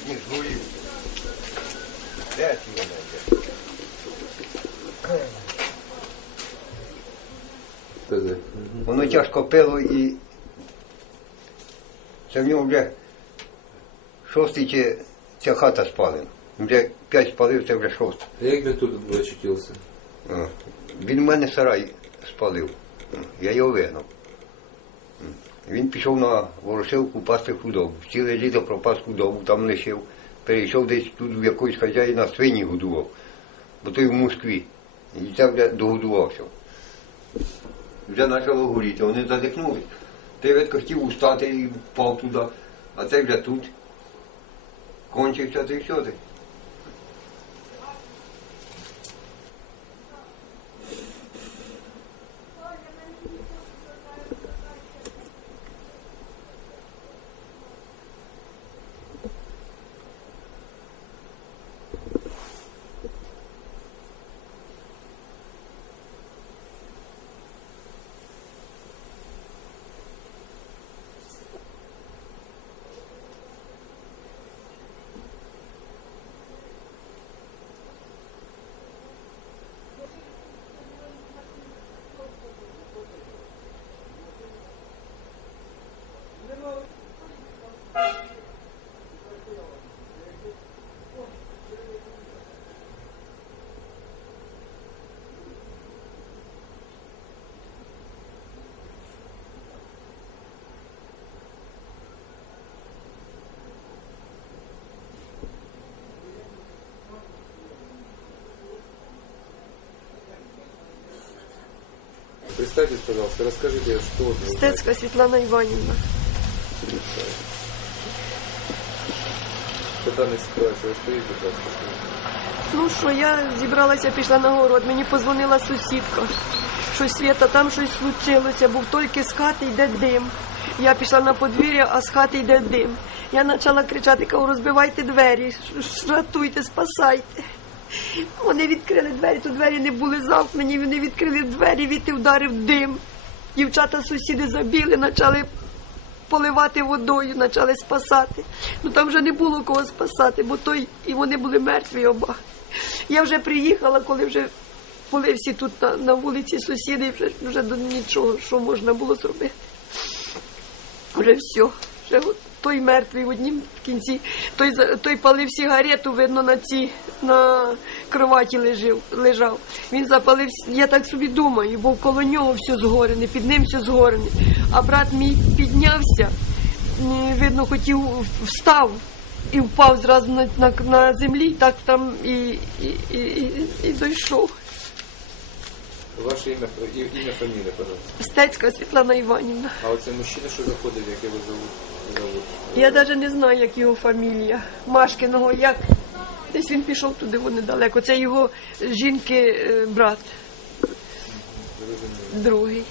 сьогодні згорів. Де ці вони? ТЗ. Воно тяжко пило і це в нього вже шостий чи ця хата спалена. Вже п'ять спалив, це вже шостий. А як він тут очутився? Він в мене сарай спалив. Я його вигнав. Він пішов на Ворошилку пасти худобу. Ціле літо пропас худобу, там лишив. Перейшов десь тут в якоїсь хазяїна свині годував, бо той в Москві. І це вже догодувався. Вже почало горіти, вони задихнули. Ти видко хотів устати і впав туди, а цей вже тут. Кончився ти все Представьтесь, пожалуйста, расскажите, что. Стецька Світлана Іванівна. По данной ситуации расскажите, пожалуйста. Ну що, я зібралася, пішла на город, мені позвонила сусідка. Що Свята, там щось случилося, був тільки з хати йде дим. Я пішла на подвір'я, а з хати йде дим. Я почала кричати, кажу, розбивайте двері, ш- ратуйте, спасайте. Вони відкрили двері, то двері не були замкнені, вони відкрили двері, віти вдарив дим. Дівчата сусіди забіли, почали поливати водою, почали спасати. Ну там вже не було кого спасати, бо той і вони були мертві оба. Я вже приїхала, коли вже були всі тут на, на вулиці сусіди, вже, вже до нічого, що можна було зробити. Вже все. Вже от той мертвий в однім кінці, той, той палив сигарету, видно, на цій на кроваті лежав, лежав. Він запалив, я так собі думаю, бо коло нього все згорене, під ним все згорене. А брат мій піднявся, видно, хотів встав і впав зразу на, на, на землі, так там і, і, і, і, і дійшов. Ваше ім'я, ім'я, фамілія, пожалуйста. Стецька Світлана Іванівна. А оце мужчина, що заходить, як його зовут? зовут? Я навіть не знаю, як його фамілія. Машкиного, як. Десь він пішов туди, вони далеко. Це його жінки е, брат, другий.